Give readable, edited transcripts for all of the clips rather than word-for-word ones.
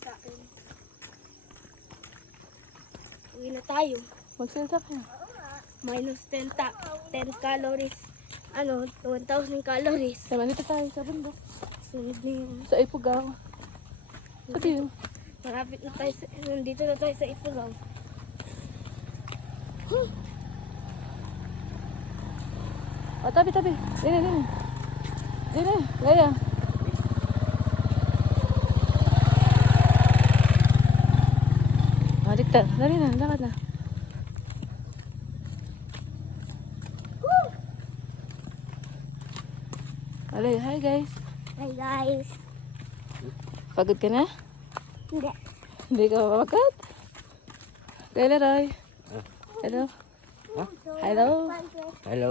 sa akin. Uwi na tayo. Magsalita kayo. Minus 10 calories. 1,000 calories. Tama, dito tayo sa bundok. Sunod na yun. Sa Ipugaw. Sabi yun. Marapit na tayo. Nandito na tayo sa Ifugao. O, tabi. Dini. Gaya. O, dikta. Dali na, lakad na. Alay, hi guys. Hi guys. Pagod ka na? Hindi. Hindi ka mapagod? Kaya Leroy. Hello. Hello. Hello.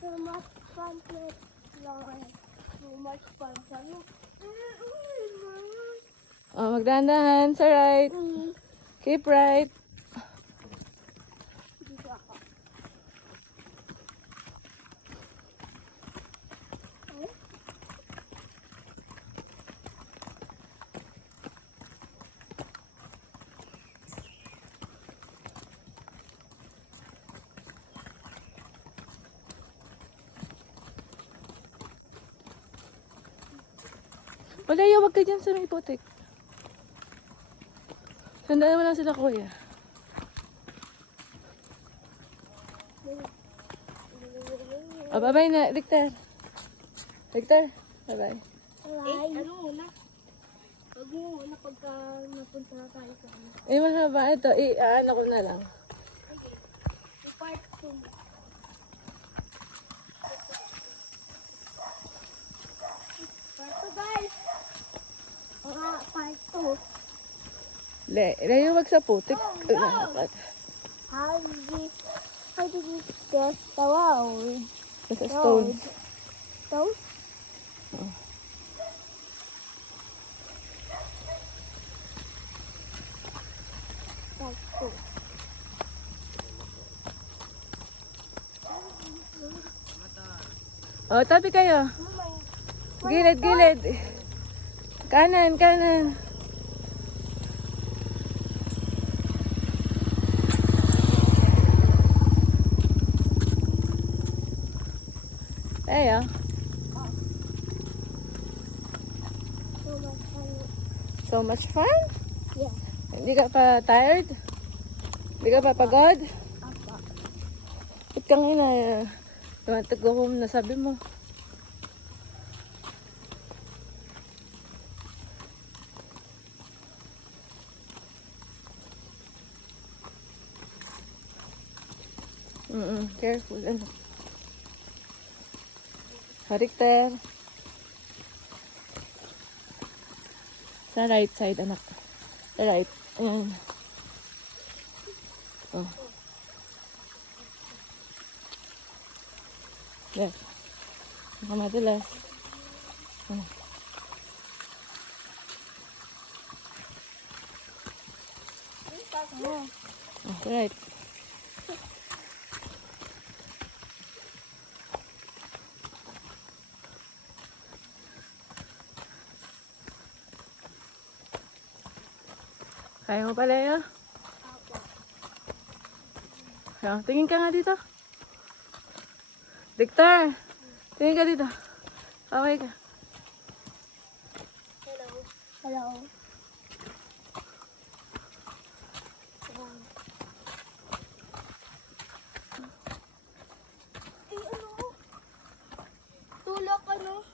So much fun with Lord. So much fun. O, magdahan-dahan. Sa right. Keep right. Dito ako. Wala, huwag ka dyan sa may putik. Sandaan mo lang sila, kuya. O, bye-bye na, Victor. Victor, bye-bye. Ano muna? Huwag mo muna pagka napunta na tayo sa ano. Mahaba ito. Ano ko na lang. Okay. Part 2. Part 2 guys. Part 2. Layo, wag sa putik. How did we get the road? Sa stones. Stones? Part 2. O, tabi kayo. Gilid. Kanan. Ayo. So much fun? Yeah. Hindi ka pa tired? Hindi ka pa pagod? Apa. Ba't ka ngayon na you want to go home na sabi mo? Careful. Ano? Victor. Sa right side, anak. Sa right. Ayan. Oh. Left. Baka madulas. Oh. Oh, sa right. Kaya mo pala yun? Tingin ka nga dito. Victor! Tingin ka dito. Okay ka. Hello. Tulak ano?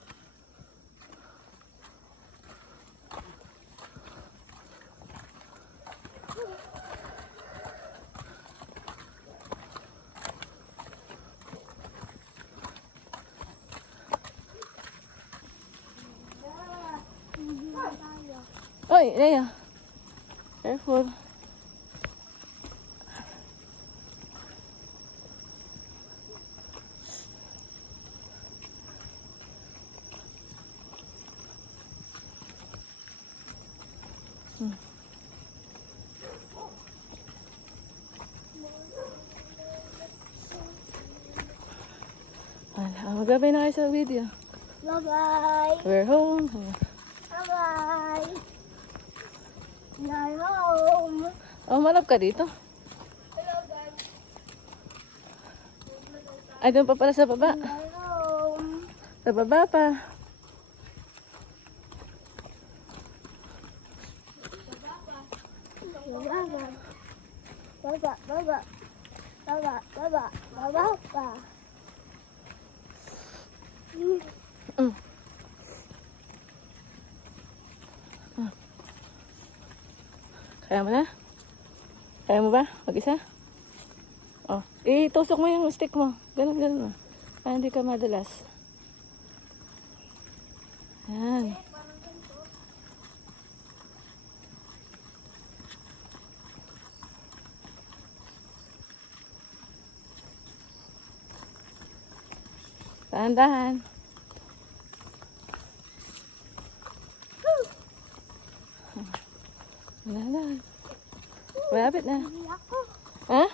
Oy, Leia. Careful. Magbabay na kayo sa video. Bye-bye. We're home. Bye-bye. We're home. Oh, malap ka dito. Hello, guys. Ay, doon pa pala sa baba. We're home. Sa baba pa. Baba. Baba, baba. Baba, baba. Baba, baba. Mm. Kaya mo na? Kaya mo ba? Mag-isa? Oh, itusok mo yung stick mo. Ganun, ganun mo. Para hindi ka madulas. Yan. Dahan-dahan. Dahan-dahan. Malapit na. Hindi ako. Ha?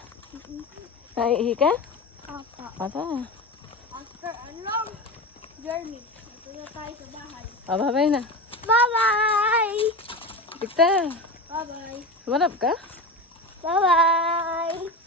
Naiihi ka? Papa. Aba. After a long journey, ito na tayo sa bahay. Babay na. Bye-bye! Tikta. Bye-bye! Manap ka? Bye-bye!